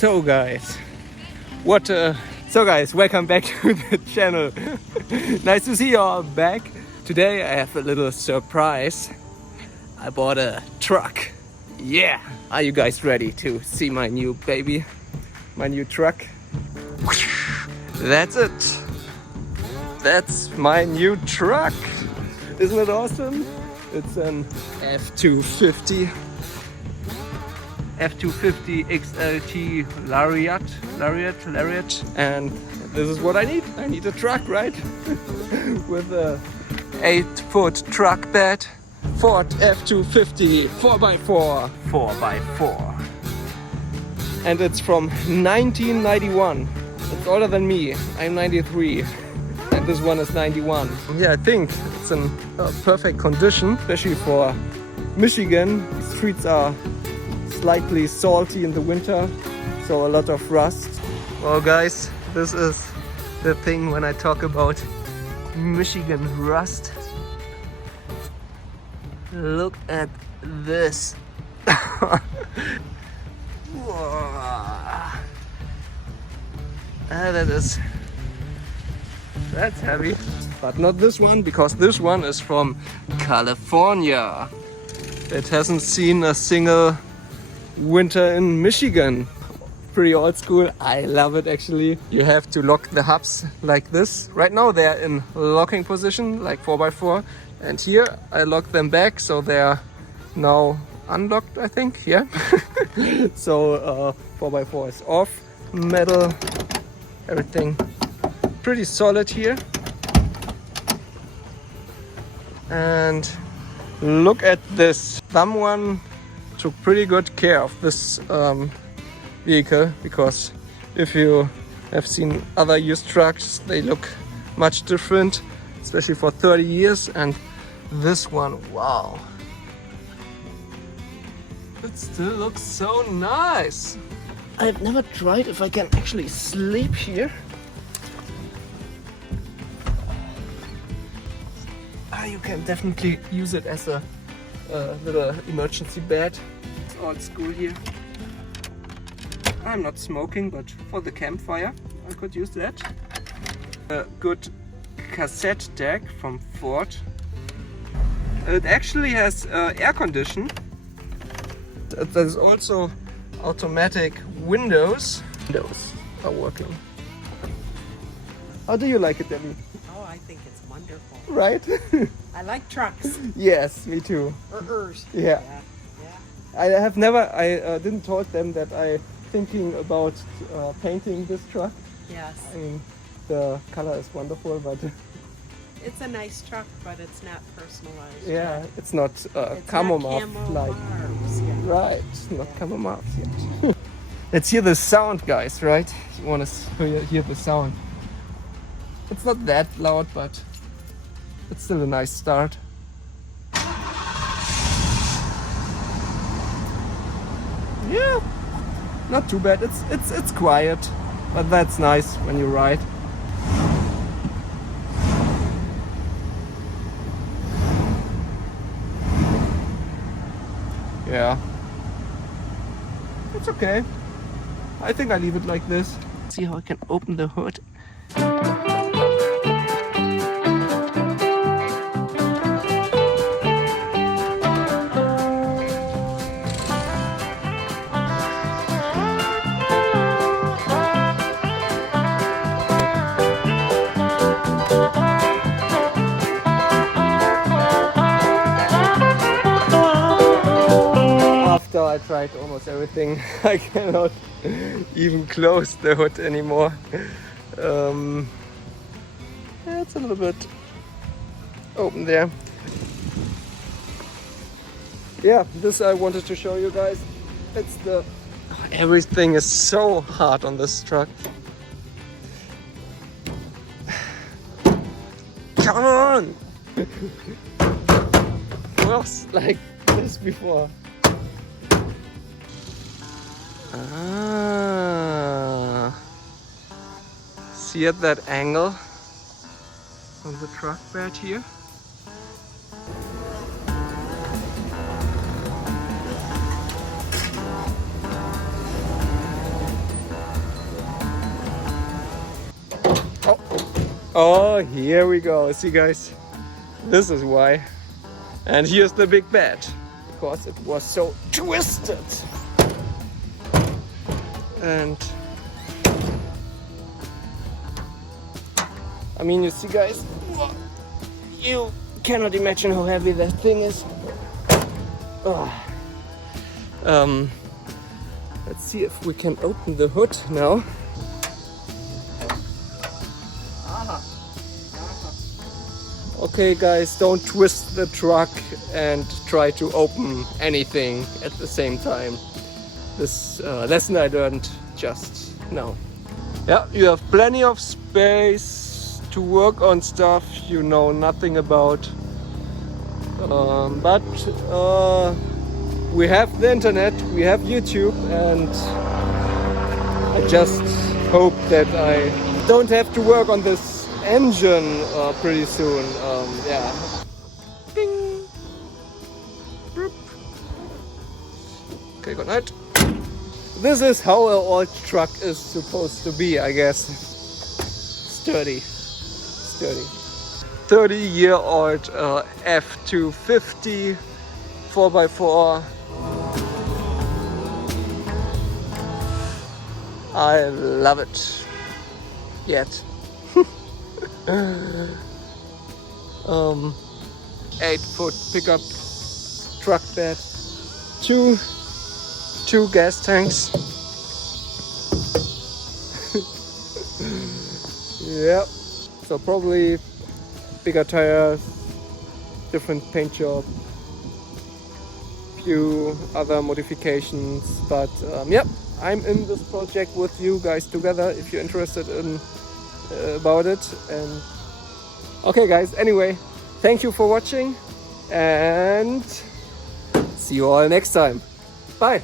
So guys, welcome back to the channel. Nice to see you all back. Today I have a little surprise. I bought a truck. Yeah! Are you guys ready to see my new baby? My new truck? That's it. That's my new truck. Isn't it awesome? It's an F-250. F-250 XLT Lariat, and this is what I need. I need a truck, right? With a 8-foot truck bed, Ford F-250 4x4, 4x4, and it's from 1991. It's older than me. I'm 93, and this one is 91. Yeah, I think it's in perfect condition, especially for Michigan. The streets are slightly salty in the winter, so a lot of rust. Well guys, this is the thing when I talk about Michigan rust. Look at this. That's heavy, but not this one, because this one is from California. It hasn't seen a single winter in Michigan. Pretty old school. I love it actually. You have to lock the hubs like this. Right now they're in locking position, like 4x4. And here I lock them back, so they're now unlocked, I think. Yeah. So 4x4 is off. Metal, everything pretty solid here. And look at this. Someone took pretty good care of this vehicle, because if you have seen other used trucks, they look much different, especially for 30 years. And this one, wow, it still looks so nice. I've never tried if I can actually sleep here. You can definitely use it as a little emergency bed. It's old school here. I'm not smoking, but for the campfire I could use that. A good cassette deck from Ford. It actually has air condition. There's also automatic windows. Windows are working. How do you like it, Debbie? Oh, I think it's wonderful. Right? I like trucks. Yes, me too. Yeah. I didn't told them that I thinking about painting this truck. Yes. I mean, the color is wonderful, but it's a nice truck, but it's not personalized. yeah, it's not chamomile like. Right, it's not chamomile yet. Let's hear the sound, guys, right? You want to hear the sound. It's not that loud, but it's still a nice start. Yeah, not too bad. It's quiet, but that's nice when you ride. Yeah, it's okay. I think I leave it like this. See how I can open the hood. I tried almost everything. I cannot even close the hood anymore. Yeah, it's a little bit open there. Yeah, this I wanted to show you guys. It's the... Everything is so hard on this truck. Come on! It was like this before. See at that angle on the truck bed here? Oh, here we go. See guys, this is why. And here's the big bed, because it was so twisted. And I mean, you see guys, you cannot imagine how heavy that thing is. Let's see if we can open the hood now. Okay guys, don't twist the truck and try to open anything at the same time. This lesson I learned just now. Yeah, you have plenty of space to work on stuff you know nothing about. But we have the internet, we have YouTube, and I just hope that I don't have to work on this engine pretty soon. Yeah. Ding. Boop. Okay, good night. This is how an old truck is supposed to be, I guess. Sturdy. 30-year-old F-250 4x4. I love it. Yet. 8-foot pickup truck bed. Two gas tanks. Yep. So probably bigger tires, different paint job, few other modifications, but yep, I'm in this project with you guys together if you're interested in about it. And okay guys, anyway, thank you for watching and see you all next time. Bye.